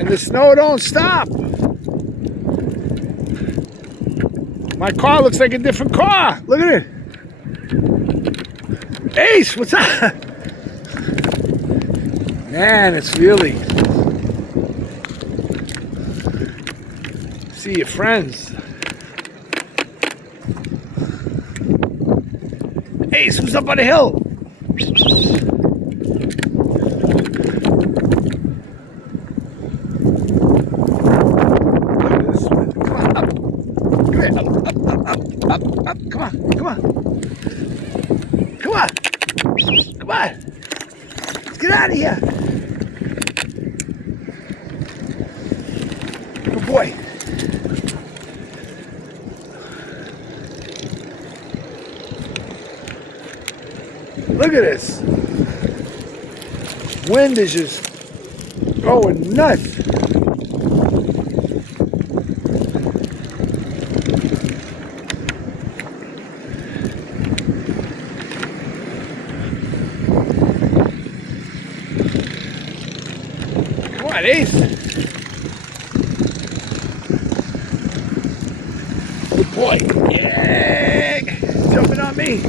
And the snow don't stop. My car looks like a different car. Look at it. Ace, what's up? Man, it's really... See your friends. Ace, who's up on the hill? Up. Come on. Let's get out of here. Good boy. Look at this. Wind is just going nuts. Come on, Ace. Good boy. Yeah. Jumping on me.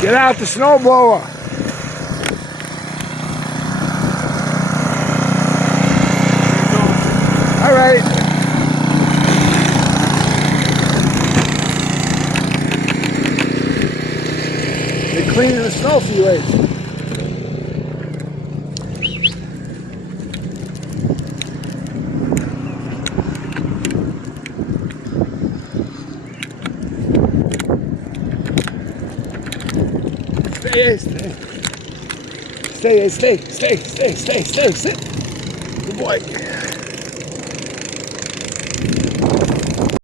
Get out the snowblower. All right. They're cleaning the snow for you, Ace. Stay. Stay. Good boy.